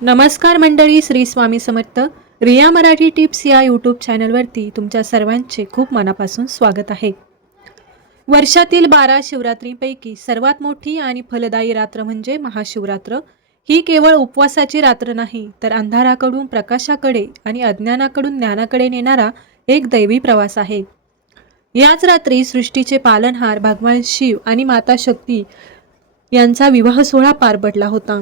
नमस्कार मंडळी श्री स्वामी समर्थ. रिया मराठी टिप्स या यूट्यूब चॅनलवरती तुमच्या सर्वांचे खूप मनापासून स्वागत आहे. वर्षातील बारा शिवरात्रीपैकी सर्वात मोठी आणि फलदायी रात्र म्हणजे महाशिवरात्र. ही केवळ उपवासाची रात्र नाही तर अंधाराकडून प्रकाशाकडे आणि अज्ञानाकडून ज्ञानाकडे नेणारा एक दैवी प्रवास आहे. याच रात्री सृष्टीचे पालनहार भगवान शिव आणि माता शक्ती यांचा विवाह सोहळा पार पडला होता.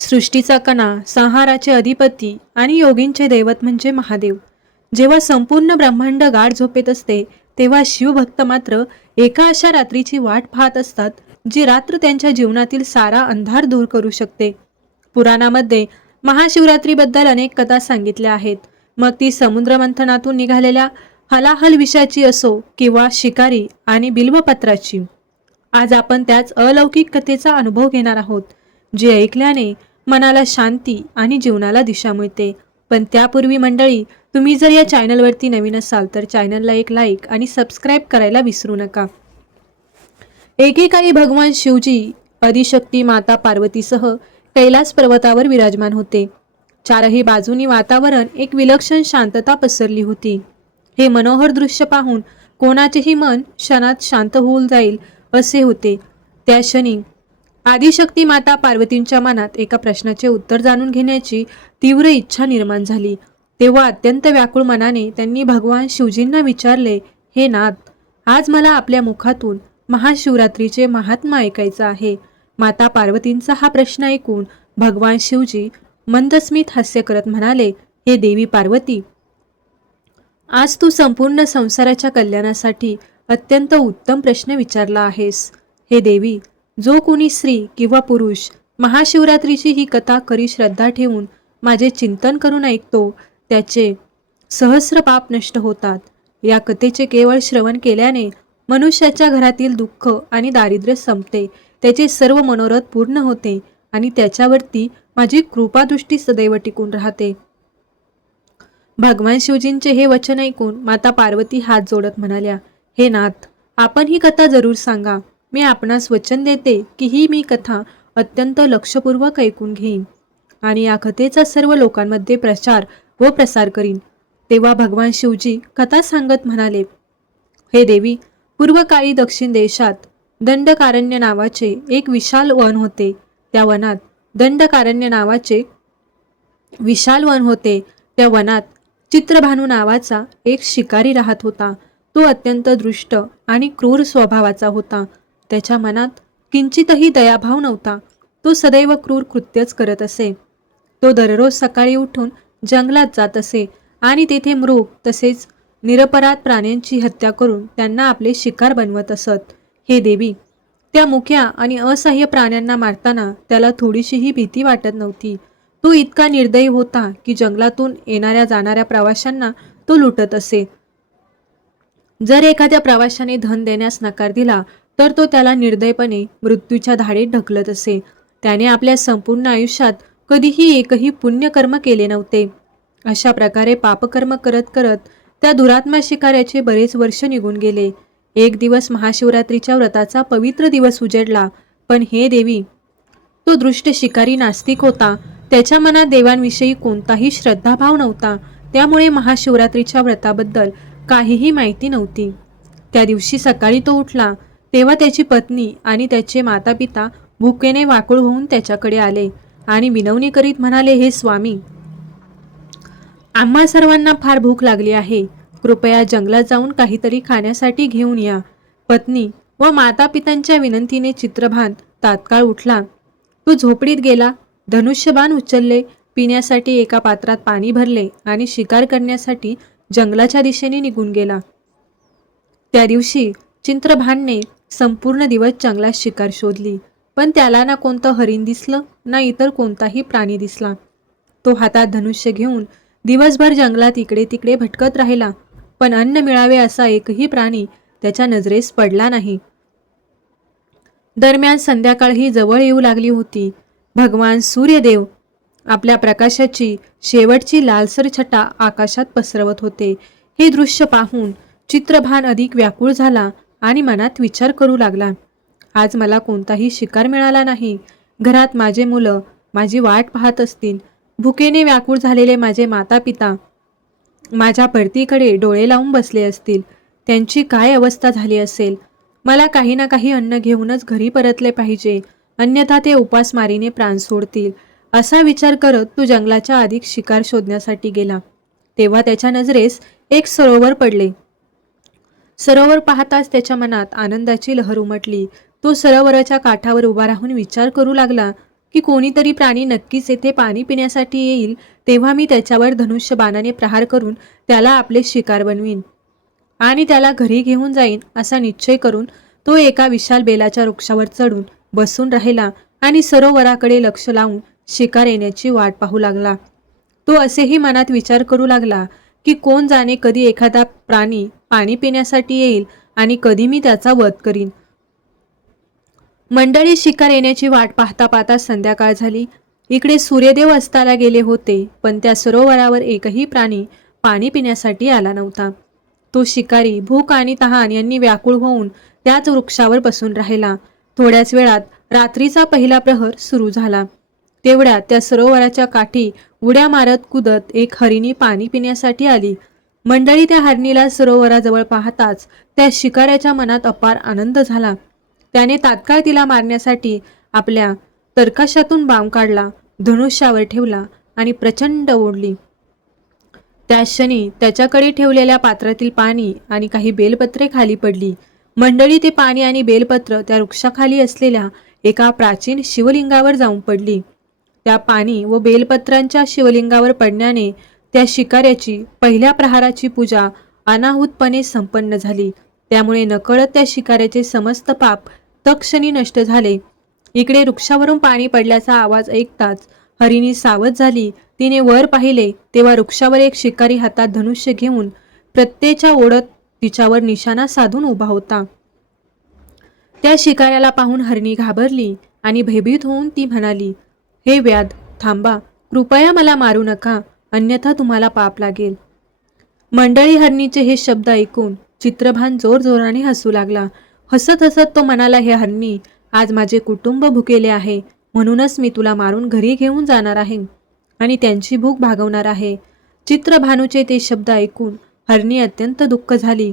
सृष्टीचा कणा संहाराचे अधिपती आणि योगींचे दैवत म्हणजे महादेव. जेव्हा संपूर्ण ब्रह्मांड गाढ झोपेत असते तेव्हा शिवभक्त मात्र एका अशा रात्रीची वाट पाहत असतात जी रात्र त्यांच्या जीवनातील सारा अंधार दूर करू शकते. पुराणामध्ये महाशिवरात्रीबद्दल अनेक कथा सांगितल्या आहेत. मग ती समुद्रमंथनातून निघालेल्या हलाहल विषाची असो किंवा शिकारी आणि बिल्वपत्राची. आज आपण त्याच अलौकिक कथेचा अनुभव घेणार आहोत जे ऐकल्याने मनाला शांती आणि जीवनाला दिशा मिळते. पण त्यापूर्वी मंडळी तुम्ही जर या चॅनलवरती नवीन असाल तर चॅनलला एक लाईक आणि सबस्क्राईब करायला विसरू नका. एकेकाळी भगवान शिवजी अधिशक्ती माता पार्वतीसह कैलास पर्वतावर विराजमान होते. चारही बाजूनी वातावरण एक विलक्षण शांतता पसरली होती. हे मनोहर दृश्य पाहून कोणाचेही मन क्षणात शांत होऊन जाईल असे होते. त्या क्षणी आदिशक्ती माता पार्वतींच्या मनात एका प्रश्नाचे उत्तर जाणून घेण्याची तीव्र इच्छा निर्माण झाली. तेव्हा अत्यंत व्याकुळ मनाने त्यांनी भगवान शिवजींना विचारले हे नाथ आज मला आपल्या मुखातून महाशिवरात्रीचे महात्मा ऐकायचं आहे. माता पार्वतींचा हा प्रश्न ऐकून भगवान शिवजी मंदस्मित हास्य करत म्हणाले हे देवी पार्वती आज तू संपूर्ण संसाराच्या कल्याणासाठी अत्यंत उत्तम प्रश्न विचारला आहेस. हे देवी जो कोणी स्त्री किंवा पुरुष महाशिवरात्रीची ही कथा खरी श्रद्धा ठेवून माझे चिंतन करून ऐकतो त्याचे सहस्र पाप नष्ट होतात. या कथेचे केवळ श्रवण केल्याने मनुष्याच्या घरातील दुःख आणि दारिद्र्य संपते. त्याचे सर्व मनोरथ पूर्ण होते आणि त्याच्यावरती माझी कृपादृष्टी सदैव टिकून राहते. भगवान शिवजींचे हे वचन ऐकून माता पार्वती हात जोडत म्हणाल्या हे नाथ आपण ही कथा जरूर सांगा. मी आपणास वचन देते की ही मी कथा अत्यंत लक्षपूर्वक ऐकून घेईन आणि या कथेचा सर्व लोकांमध्ये प्रचार व प्रसार करीन. तेव्हा भगवान शिवजी कथा सांगत म्हणाले हे देवी पूर्वकाळी दक्षिण देशात दंडकारण्य नावाचे एक विशाल वन होते. त्या वनात दंडकारण्य नावाचे विशाल वन होते. त्या वनात चित्रभानू नावाचा एक शिकारी राहत होता. तो अत्यंत दृष्ट आणि क्रूर स्वभावाचा होता. त्याच्या मनात किंचितही दयाभाव नव्हता. तो सदैव क्रूर कृत्यच करत असे. तो दररोज सकाळी उठून जंगलात जात असे आणि तेथे मृग तसेच निरपराध प्राण्यांची हत्या करून त्यांना आपले शिकार बनवत असत. हे देवी त्या मुख्या आणि असह्य प्राण्यांना मारताना त्याला थोडीशीही भीती वाटत नव्हती. तो इतका निर्दयी होता की जंगलातून येणाऱ्या जाणाऱ्या प्रवाशांना तो लुटत असे. जर एखाद्या प्रवाशाने धन देण्यास नकार दिला तर तो त्याला निर्दयपणे मृत्यूच्या धाडेत ढकलत असे. त्याने आपल्या संपूर्ण आयुष्यात कधीही एकही पुण्यकर्म केले नव्हते. अशा प्रकारे पापकर्म करत करत त्या दुरात्मा शिकाऱ्याचे बरेच वर्ष निघून गेले. एक दिवस महाशिवरात्रीच्या व्रताचा पवित्र दिवस उजेडला पण हे देवी तो दृष्ट शिकारी नास्तिक होता. त्याच्या मनात देवांविषयी कोणताही श्रद्धाभाव नव्हता. त्यामुळे महाशिवरात्रीच्या व्रताबद्दल काहीही माहिती नव्हती. त्या दिवशी सकाळी तो उठला. तेव्हा त्याची पत्नी आणि त्याचे माता पिता भुकेने वाकुळ होऊन त्याच्याकडे आले आणि विनवणी करीत म्हणाले हे स्वामी आम्हा सर्वांना फार भूक लागली आहे. कृपया जंगलात जाऊन काहीतरी खाण्यासाठी घेऊन या. पत्नी व माता पितांच्या विनंतीने चित्रभान तात्काळ उठला. तो झोपडीत गेला. धनुष्यबाण उचलले पिण्यासाठी एका पात्रात पाणी भरले आणि शिकार करण्यासाठी जंगलाच्या दिशेने निघून गेला. त्या दिवशी चित्रभानने संपूर्ण दिवस जंगलात शिकार शोधली. पण त्याला ना कोणतं हरिण दिसलं ना इतर कोणताही प्राणी दिसला. तो हातात धनुष्य घेऊन दिवसभर जंगलात इकडे तिकडे भटकत राहिला. पण अन्न मिळावे असा एकही प्राणी त्याच्या नजरेस पडला नाही. दरम्यान संध्याकाळ ही जवळ येऊ लागली होती. भगवान सूर्यदेव आपल्या प्रकाशाची शेवटची लालसर छटा आकाशात पसरवत होते. हे दृश्य पाहून चित्रभान अधिक व्याकुळ झाला. आणि मनात विचार करू लागला. आज मला कोणताही शिकार मिळाला नाही. घरात माझे मुलं माझी वाट पाहत असतील. भुकेने व्याकुळ झालेले माझे माता पिता माझ्या परतीकडे डोळे लावून बसले असतील. त्यांची काय अवस्था झाली असेल? मला काही ना काही अन्न घेऊनच घरी परतले पाहिजे. अन्यथा ते उपासमारीने प्राण सोडतील. असा विचार करत तो जंगलाच्या अधिक शिकार शोधण्यासाठी गेला. तेव्हा त्याच्या नजरेस एक सरोवर पडले. सरोवर पाहताच त्याच्या मनात आनंदाची लहर उमटली. तो सरोवराच्या काठावर उभा राहून विचार करू लागला की कोणीतरी प्राणी नक्कीच येथे पाणी पिण्यासाठी येईल तेव्हा मी त्याच्यावर धनुष्य बाणाने प्रहार करून त्याला आपले शिकार बनवीन आणि त्याला घरी घेऊन जाईन असा निश्चय करून तो एका विशाल बेलाच्या वृक्षावर चढून बसून राहिला आणि सरोवराकडे लक्ष लावून शिकार येण्याची वाट पाहू लागला. तो असेही मनात विचार करू लागला की कोण जाणे कधी एखादा प्राणी पाणी पिण्यासाठी येईल आणि कधी मी त्याचा वध करीन. मंडळी शिकार येण्याची वाट पाहता पाहता संध्याकाळ झाली. इकडे सूर्यदेव अस्ताला गेले होते पण त्या सरोवरावर एकही प्राणी पाणी पिण्यासाठी आला नव्हता. तो शिकारी भूक आणि तहान यांनी व्याकुळ होऊन त्याच वृक्षावर बसून राहिला. थोड्याच वेळात रात्रीचा पहिला प्रहर सुरू झाला. तेवढ्यात त्या सरोवराच्या काठी उड्या मारत कुदत एक हरिणी पाणी पिण्यासाठी आली. मंडळी त्या हरणीला सरोवराजवळ पाहताच त्या शिकाऱ्याच्या मनात अपार आनंद झाला. त्याने तात्काळ तिला मारण्यासाठी आपल्या तर्काशातून बाम काढला धनुष्यावर ठेवला आणि प्रचंड ओढली. त्या क्षणी त्याच्याकडे ठेवलेल्या पात्रातील पाणी आणि काही बेलपत्रे खाली पडली. मंडळी ते पाणी आणि बेलपत्र त्या वृक्षाखाली असलेल्या एका प्राचीन शिवलिंगावर जाऊन पडली. त्या पाणी व बेलपत्रांच्या शिवलिंगावर पडण्याने त्या शिकाऱ्याची पहिल्या प्रहाराची पूजा अनाहूतपणे संपन्न झाली. त्यामुळे नकळत त्या शिकाऱ्याचे समस्त पाप तक्षणी नष्ट झाले. इकडे वृक्षावरून पाणी पडल्याचा आवाज ऐकताच हरिणी सावध झाली. तिने वर पाहिले तेव्हा वृक्षावर एक शिकारी हातात धनुष्य घेऊन प्रत्येच्या ओढत तिच्यावर निशाणा साधून उभा होता. त्या शिकाऱ्याला पाहून हरिणी घाबरली आणि भयभीत होऊन ती म्हणाली हे व्याध थांबा. कृपया मला मारू नका. अन्यथा तुम्हाला पाप लागेल. मंडळी हरणीचे हे शब्द ऐकून चित्रभान जोरजोराने हसू लागला. हसत हसत तो म्हणाला हे हरणी आज माझे कुटुंब भुकेले आहे. म्हणूनच मी तुला मारून घरी घेऊन जाणार आहे आणि त्यांची भूक भागवणार आहे. चित्रभानूचे ते शब्द ऐकून हरणी अत्यंत दुःख झाली.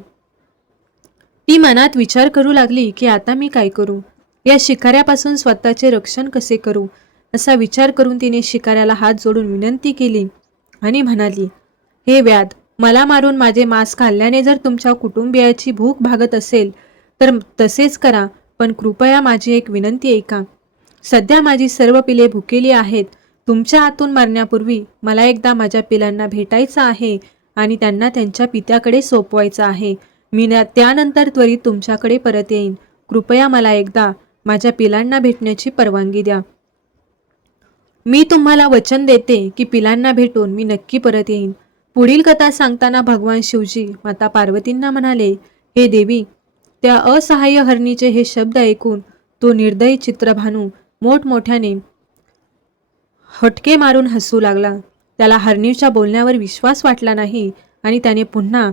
ती मनात विचार करू लागली की आता मी काय करू? या शिकाऱ्यापासून स्वतःचे रक्षण कसे करू? असा विचार करून तिने शिकाऱ्याला हात जोडून विनंती केली. आणि म्हणाली हे व्याध मला मारून माझे मांस खाल्ल्याने जर तुमच्या कुटुंबियाची भूक भागत असेल तर तसेच करा पण कृपया माझी एक विनंती ऐका. सध्या माझी सर्व पिले भुकेली आहेत. तुमच्या हातून मारण्यापूर्वी मला एकदा माझ्या पिलांना भेटायचं आहे आणि त्यांना त्यांच्या पित्याकडे सोपवायचं आहे. मी त्यानंतर त्वरित तुमच्याकडे परत येईन. कृपया मला एकदा माझ्या पिलांना भेटण्याची परवानगी द्या. मी तुम्हाला वचन देते की पिलांना भेटून मी नक्की परत येईन. पुढील कथा सांगताना भगवान शिवजी माता पार्वतींना म्हणाले हे देवी त्या असहाय्य हरणीचे हे शब्द ऐकून तो निर्दयी चित्रभानू मोठमोठ्याने हटके मारून हसू लागला. त्याला हरणीच्या बोलण्यावर विश्वास वाटला नाही आणि त्याने पुन्हा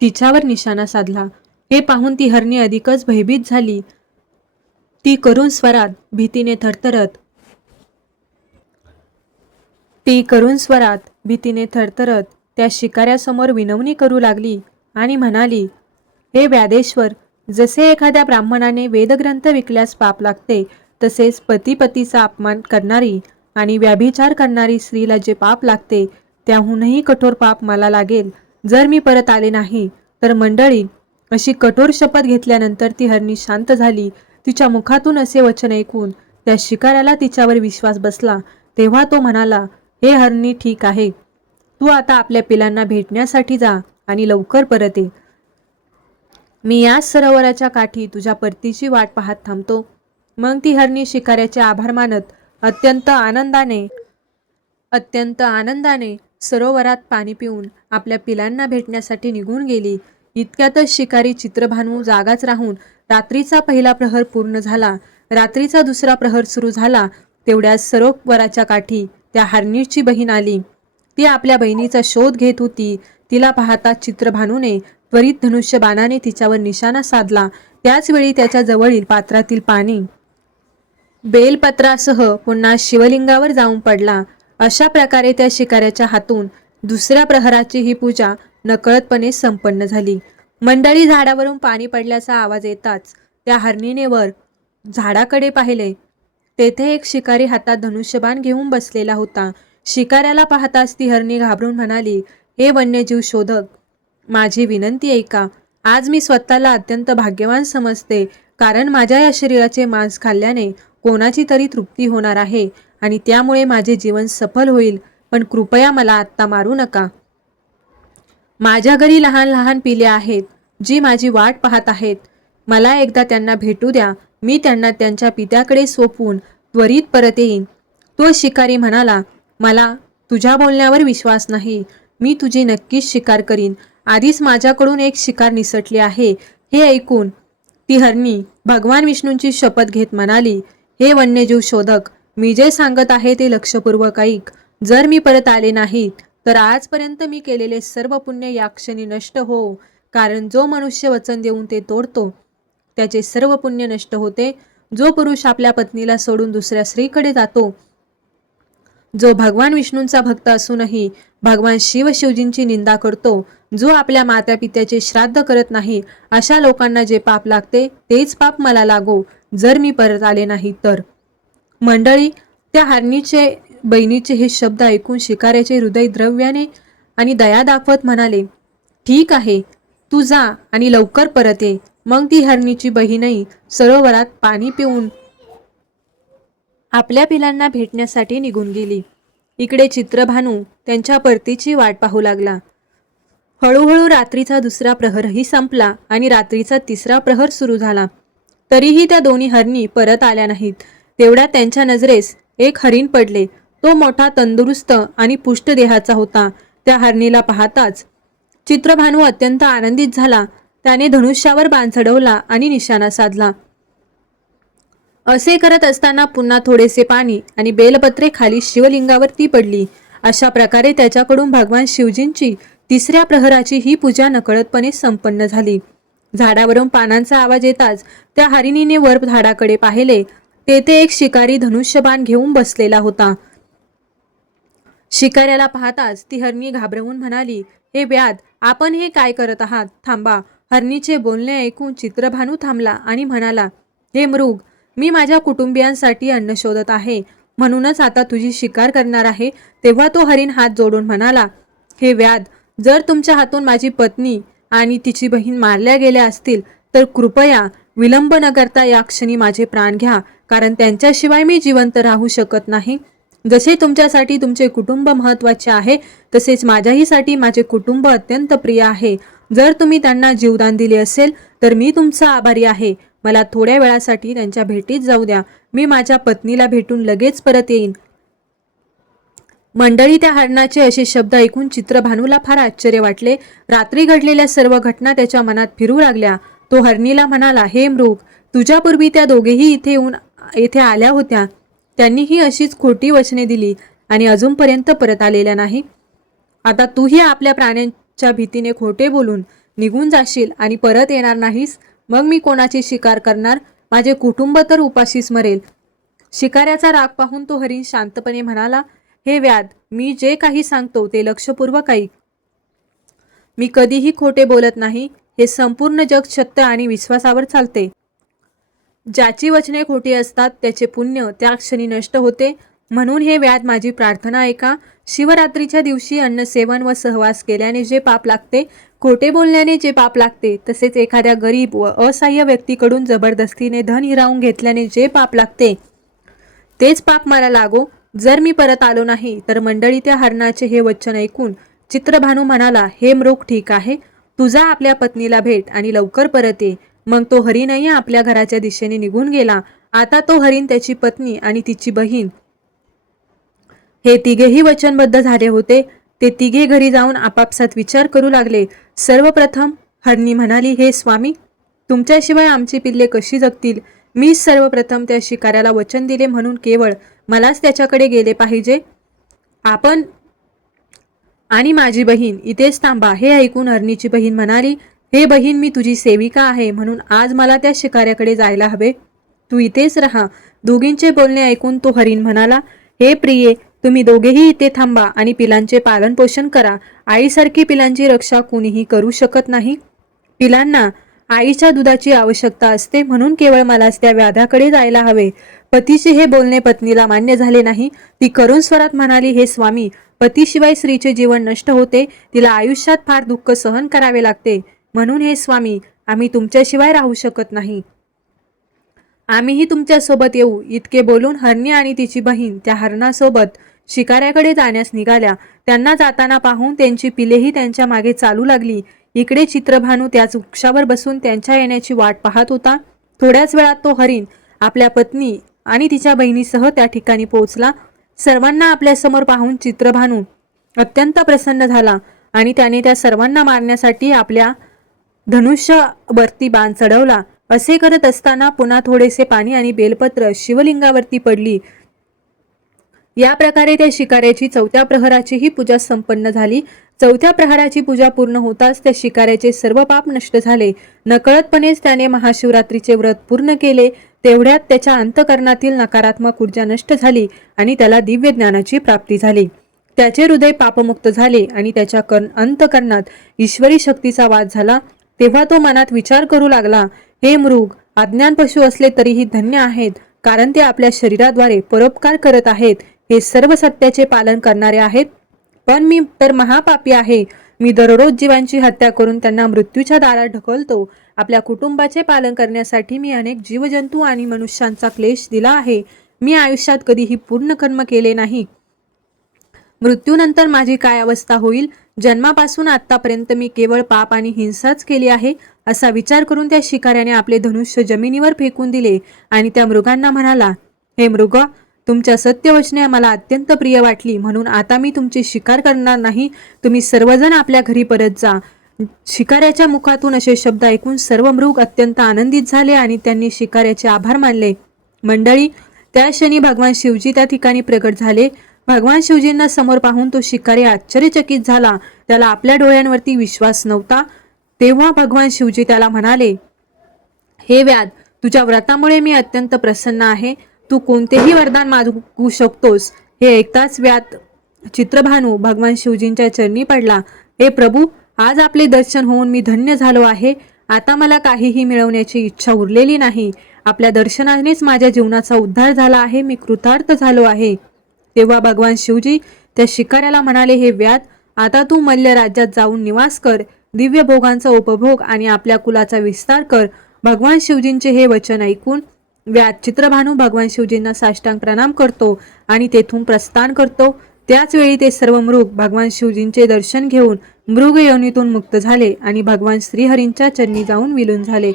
तिच्यावर निशाणा साधला. हे पाहून ती हरणी अधिकच भयभीत झाली. ती करून स्वरात भीतीने थरथरत ती करुण स्वरात भीतीने थरथरत त्या शिकाऱ्यासमोर विनवणी करू लागली आणि म्हणाली हे व्यादेश्वर जसे एखाद्या ब्राह्मणाने वेदग्रंथ विकल्यास पाप लागते तसेच पतीपतीचा अपमान करणारी आणि व्याभिचार करणारी स्त्रीला जे पाप लागते त्याहूनही कठोर पाप मला लागेल. जर मी परत आले नाही तर मंडळी अशी कठोर शपथ घेतल्यानंतर ती हरणी शांत झाली. तिच्या मुखातून असे वचन ऐकून त्या शिकाऱ्याला तिच्यावर विश्वास बसला. तेव्हा तो म्हणाला हे हरणी ठीक आहे. तू आता आपल्या पिलांना भेटण्यासाठी जा आणि लवकर परत ये. मी याच सरोवराच्या काठी तुझ्या परतीची वाट पाहत थांबतो. मग ती हरणी शिकाऱ्याचे आभार मानत अत्यंत आनंदाने अत्यंत आनंदाने सरोवरात पाणी पिऊन आपल्या पिलांना भेटण्यासाठी निघून गेली. इतक्यातच शिकारी चित्रभानू जागाच राहून रात्रीचा पहिला प्रहर पूर्ण झाला. रात्रीचा दुसरा प्रहर सुरू झाला. तेवढ्या सरोवराच्या काठी त्या हार्नीची बहीण आली. ती आपल्या बहिणीचा शोध घेत होती. तिला पाहता चित्रभानूने त्वरित धनुष्य बाणाने तिच्यावर निशाणा साधला. त्याचवेळी त्याच्या जवळील पात्रातील पाणी बेलपत्रासह पुन्हा शिवलिंगावर जाऊन पडला. अशा प्रकारे त्या शिकाऱ्याच्या हातून दुसऱ्या प्रहराची ही पूजा नकळतपणे संपन्न झाली. मंडळी झाडावरून पाणी पडल्याचा आवाज येताच त्या हरणीने वर झाडाकडे पाहिले. तेथे एक शिकारी हातात धनुष्यबाण घेऊन बसलेला होता. शिकाऱ्याला पाहताच ती हरणी घाबरून म्हणाली हे वन्यजीव शोधक माझी विनंती ऐका. आज मी स्वतःला अत्यंत भाग्यवान समजते कारण माझ्या या शरीराचे मांस खाल्ल्याने कोणाची तरी तृप्ती होणार आहे आणि त्यामुळे माझे जीवन सफल होईल. पण कृपया मला आत्ता मारू नका. माझ्या घरी लहान लहान पिले आहेत जी माझी वाट पाहत आहेत. मला एकदा त्यांना भेटू द्या मी त्यांना त्यांच्या पित्याकडे सोपवून त्वरित परत येईन. तो शिकारी म्हणाला मला तुझ्या बोलण्यावर विश्वास नाही. मी तुझी नक्कीच शिकार करीन. आधीच माझ्याकडून एक शिकार निसटली आहे. हे ऐकून ती हरणी भगवान विष्णूंची शपथ घेत म्हणाली हे वन्यजीव शोधक मी जे सांगत आहे ते लक्षपूर्वक ऐक. जर मी परत आले नाही तर आजपर्यंत मी केलेले सर्व पुण्य या क्षणी नष्ट हो. कारण जो मनुष्य वचन देऊन ते तोडतो त्याचे सर्व पुण्य नष्ट होते. जो पुरुष आपल्या पत्नीला सोडून दुसऱ्या स्त्रीकडे जातो जो भगवान विष्णूंचा भक्त असूनही भगवान शिव शिवजींची निंदा करतो जो आपल्या मात्या पित्याचे श्राद्ध करत नाही अशा लोकांना जे पाप लागते तेच पाप मला लागो जर मी परत आले नाही तर. मंडळी त्या हरणीचे बहिणीचे हे शब्द ऐकून शिकाऱ्याचे हृदय द्रव्याने आणि दया दाखवत म्हणाले ठीक आहे तू जा आणि लवकर परत ये. मग ती हरणीची बहीणही सरोवरात पाणी पिऊन आपल्या पिलांना भेटण्यासाठी निघून गेली. इकडे चित्रभानू त्यांच्या परतीची वाट पाहू लागला. हळूहळू रात्रीचा दुसरा प्रहरही संपला आणि रात्रीचा तिसरा प्रहर सुरू झाला. तरीही त्या दोन्ही हरणी परत आल्या नाहीत. तेवढ्या त्यांच्या नजरेस एक हरिण पडले. तो मोठा तंदुरुस्त आणि पुष्ट देहाचा होता. त्या हरणीला पाहताच चित्रभानू अत्यंत आनंदित झाला. त्याने धनुष्यावर बाण चढवला आणि निशाणा साधला. असे करत असताना पुन्हा थोडेसे पाणी आणि बेलपत्रे खाली शिवलिंगावरती पडली. अशा प्रकारे त्याच्याकडून भगवान शिवजींची तिसऱ्या प्रहराची ही पूजा नकळतपणे संपन्न झाली. झाडावरून पानांचा आवाज येताच त्या हरिणीने वर झाडाकडे पाहिले. तेथे एक शिकारी धनुष्यबाण घेऊन बसलेला होता. शिकाऱ्याला पाहताच ती हरणी घाबरवून म्हणाली हे व्याध आपण हे काय करत आहात? थांबा हरणीचे बोलणे ऐकून चित्रभानू थांबला आणि म्हणाला हे मृग मी माझ्या कुटुंबियांसाठी अन्न शोधत आहे. म्हणूनच आता तुझी शिकार करणार आहे. तेव्हा तो हरिण हात जोडून म्हणाला हे व्याध जर तुमच्या हातून माझी पत्नी आणि तिची बहीण मारल्या गेल्या असतील तर कृपया विलंब न करता या क्षणी माझे प्राण घ्या कारण त्यांच्याशिवाय मी जिवंत राहू शकत नाही. जसे तुमच्यासाठी तुमचे कुटुंब महत्त्वाचे आहे तसेच माझ्याहीसाठी माझे कुटुंब अत्यंत प्रिय आहे. जर तुम्ही त्यांना जीवदान दिले असेल तर मी तुमचा आभारी आहे. मला थोड्या वेळासाठी त्यांच्या भेटीत जाऊ द्या. मी माझ्या पत्नीला भेटून लगेच परत येईन. मंडळी त्या हरणाचे असे शब्द ऐकून चित्रभानूला फार आश्चर्य वाटले. रात्री घडलेल्या सर्व घटना त्याच्या मनात फिरू लागल्या. तो हरणीला म्हणाला हे मृग तुझ्यापूर्वी त्या दोघेही इथे येऊन येथे आल्या होत्या. त्यांनीही अशीच खोटी वचने दिली आणि अजूनपर्यंत परत आलेल्या नाही. आता तूही आपल्या च्या भीतीने खोटे बोलून निघून जाशील आणि परत येणार नाहीस मग मी कोणाची शिकार करणार? माझे कुटुंब तर उपाशीच मरेल. शिकाऱ्याचा राग पाहून तो हरिण शांतपणे म्हणाला हे व्याध मी जे काही सांगतो ते लक्षपूर्वक ऐक. मी कधीही खोटे बोलत नाही हे संपूर्ण जग सत्य आणि विश्वासावर चालते. ज्याची वचने खोटी असतात त्याचे पुण्य त्या क्षणी नष्ट होते म्हणून हे वेळात माझी प्रार्थना ऐका शिवरात्रीच्या दिवशी अन्नसेवन व सहवास केल्याने जे पाप लागते खोटे बोलण्याने जे पाप लागते तसेच एखाद्या गरीब व असहाय्य व्यक्तीकडून जबरदस्तीने धन हिरावून घेतल्याने जे पाप लागते तेच पाप मला लागो. जर मी परत आलो नाही तर मंडळी त्या हरणाचे हे वचन ऐकून चित्रभानू म्हणाला हे मृग ठीक आहे. तुझा आपल्या पत्नीला भेट आणि लवकर परत ये. मग तो हरिणही आपल्या घराच्या दिशेने निघून गेला. आता तो हरिण त्याची पत्नी आणि तिची बहीण हे तिघेही वचनबद्ध झाले होते. ते तिघे घरी जाऊन आपापसात विचार करू लागले. सर्वप्रथम हरणी म्हणाली हे स्वामी तुमच्याशिवाय आमची पिल्ले कशी जगतील? मी सर्वप्रथम त्या शिकाऱ्याला वचन दिले म्हणून केवळ मलाच त्याच्याकडे गेले पाहिजे. आपण आणि माझी बहीण इथेच थांबा. हे ऐकून हरणीची बहीण म्हणाली हे बहीण मी तुझी सेविका आहे म्हणून आज मला त्या शिकाऱ्याकडे जायला हवे. तू इथेच राहा. दोघींचे बोलणे ऐकून तो हरिण म्हणाला हे प्रिये तुम्ही दोघेही इथे थांबा आणि पिलांचे पालन पोषण करा. आईसारखी पिलांची रक्षा कुणीही करू शकत नाही. पिलांना आईच्या दुधाची आवश्यकता असते म्हणून केवळ मलाच त्या व्याधाकडे जायला हवे. पतीचे हे बोलणे पत्नीला मान्य झाले नाही. ती करुण स्वरात म्हणाली हे स्वामी पतीशिवाय स्त्रीचे जीवन नष्ट होते. तिला आयुष्यात फार दुःख सहन करावे लागते. म्हणून हे स्वामी आम्ही तुमच्याशिवाय राहू शकत नाही. आम्हीही तुमच्यासोबत येऊ. इतके बोलून हरणी आणि तिची बहीण त्या हरणासोबत शिकाऱ्याकडे जाण्यास निघाल्या. त्यांना जाताना पाहून त्यांची पिलेही त्यांच्या मागे चालू लागली. इकडे चित्रभानू त्याच वृक्षावर बसून त्यांच्या येण्याची वाट पाहत होता. थोड्याच वेळात तो हरिण आपल्या पत्नी आणि तिच्या बहिणीसह त्या ठिकाणी पोहोचला. सर्वांना आपल्यासमोर पाहून चित्रभानू अत्यंत प्रसन्न झाला आणि त्याने त्या सर्वांना मारण्यासाठी आपल्या धनुष्यावरती बाण चढवला. असे करत असताना पुन्हा थोडेसे पाणी आणि बेलपत्र शिवलिंगावरती पडली. या प्रकारे त्या शिकाऱ्याची चौथ्या प्रहराची ही पूजा संपन्न झाली. चौथ्या प्रहराची पूजा पूर्ण होताच त्या शिकाऱ्याचे सर्व पाप नष्ट झाले. नकळतपणेच त्याने महाशिवरात्रीचे व्रत पूर्ण केले. तेवढ्यात त्याच्या अंतकरणातील नकारात्मक ऊर्जा नष्ट झाली आणि त्याला दिव्य ज्ञानाची प्राप्ती झाली. त्याचे हृदय पापमुक्त झाले आणि त्याच्या कर्ण अंतकरणात ईश्वरी शक्तीचा वाद झाला. तेव्हा तो मनात विचार करू लागला हे मृग अज्ञान पशु असले तरीही धन्य आहेत कारण ते आपल्या शरीराद्वारे परोपकार करत आहेत. हे सर्व सत्याचे पालन करणारे आहेत. पण मी तर महापापी आहे. मी दररोज जीवांची हत्या करून त्यांना मृत्यूच्या दारात ढकलतो. आपल्या कुटुंबाचे पालन करण्यासाठी मी अनेक जीवजंतू आणि मनुष्यांचा क्लेश दिला आहे. मी आयुष्यात कधीही पूर्ण कर्म केले नाही. मृत्यूनंतर माझी काय अवस्था होईल? जन्मापासून आतापर्यंत मी केवळ पाप आणि हिंसाच केली आहे असा विचार करून त्या शिकाऱ्याने आपले धनुष्य जमिनीवर फेकून दिले आणि त्या मृगांना म्हणाला हे मृग तुमच्या सत्यवचने मला अत्यंत प्रिय वाटली. म्हणून आता मी तुमची शिकार करणार नाही. तुम्ही सर्वजण आपल्या घरी परत जा. शिकाऱ्याच्या मुखातून असे शब्द ऐकून सर्व मृग अत्यंत आनंदित झाले आणि त्यांनी शिकाऱ्याचे आभार मानले. मंडळी त्या क्षणी भगवान शिवजी त्या ठिकाणी प्रगट झाले. भगवान शिवजींना समोर पाहून तो शिकारी आश्चर्यचकित झाला. त्याला आपल्या डोळ्यांवरती विश्वास नव्हता. तेव्हा भगवान शिवजी त्याला म्हणाले हे व्याध तुझ्या व्रतामुळे मी अत्यंत प्रसन्न आहे. तू कोणतेही वरदान मागू शकतोस. हे ऐकताच व्यात चित्रभानू भगवान शिवजींच्या चरणी पडला. हे प्रभू आज आपले दर्शन होऊन मी धन्य झालो आहे. आता मला काहीही मिळवण्याची इच्छा उरलेली नाही. आपल्या दर्शनानेच माझ्या जीवनाचा उद्धार झाला आहे. मी कृतार्थ झालो आहे. तेव्हा भगवान शिवजी त्या शिकाऱ्याला म्हणाले हे व्यात आता तू मल्ल राज्यात जाऊन निवास कर. दिव्य भोगांचा उपभोग आणि आपल्या कुलाचा विस्तार कर. भगवान शिवजींचे हे वचन ऐकून व्यात चित्रभानू भगवान शिवजींना साष्टांग प्रणाम करतो आणि तेथून प्रस्थान करतो. त्याच वेळी ते सर्व मृग भगवान शिवजींचे दर्शन घेऊन मृग योनीतून मुक्त झाले आणि भगवान श्रीहरींच्या चरणी जाऊन विलून झाले.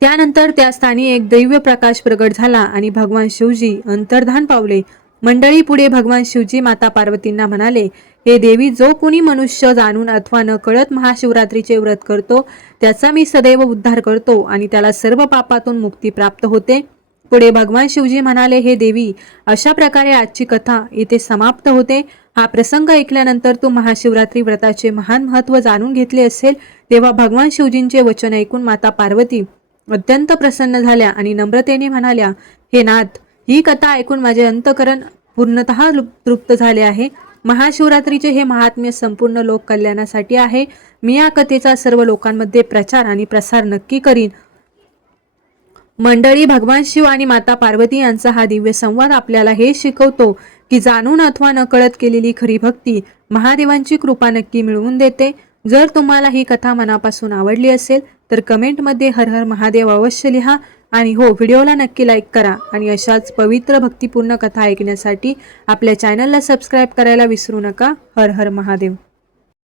त्यानंतर त्या स्थानी एक दैव्य प्रकाश प्रगट झाला आणि भगवान शिवजी अंतर्धान पावले. मंडळी पुढे भगवान शिवजी माता पार्वतींना म्हणाले हे देवी जो कोणी मनुष्य जाणून अथवा न कळत महाशिवरात्रीचे व्रत करतो त्याचा मी सदैव उद्धार करतो आणि त्याला सर्व पापातून मुक्ती प्राप्त होते. पुढे भगवान शिवजी म्हणाले हे देवी अशा प्रकारे आजची कथा येथे समाप्त होते. हा प्रसंग ऐकल्यानंतर तू महाशिवरात्री व्रताचे महान महत्त्व जाणून घेतले असेल तेव्हा भगवान शिवजींचे वचन ऐकून माता पार्वती अत्यंत प्रसन्न झाल्या आणि नम्रतेने म्हणाल्या हे नाथ ही कथा ऐकून माझे अंतकरण पूर्णतः तृप्त झाले आहे. महाशिवरात्रीचे हे महात्म्य संपूर्ण लोक कल्याणासाठी आहे. मी या कथेचा सर्व लोकांमध्ये प्रचार आणि प्रसार नक्की करीन. मंडळी भगवान शिव आणि माता पार्वती यांचा हा दिव्य संवाद आपल्याला हे शिकवतो की जाणून अथवा नकळत केलेली खरी भक्ती महादेवांची कृपा नक्की मिळवून देते. जर तुम्हाला ही कथा मनापासून आवडली असेल तर कमेंटमध्ये हर हर महादेव अवश्य लिहा. आणि हो व्हिडिओला नक्की लाईक करा आणि अशाच पवित्र भक्तिपूर्ण कथा ऐकण्यासाठी आपल्या चॅनलला सबस्क्राईब करायला विसरू नका. हर हर महादेव.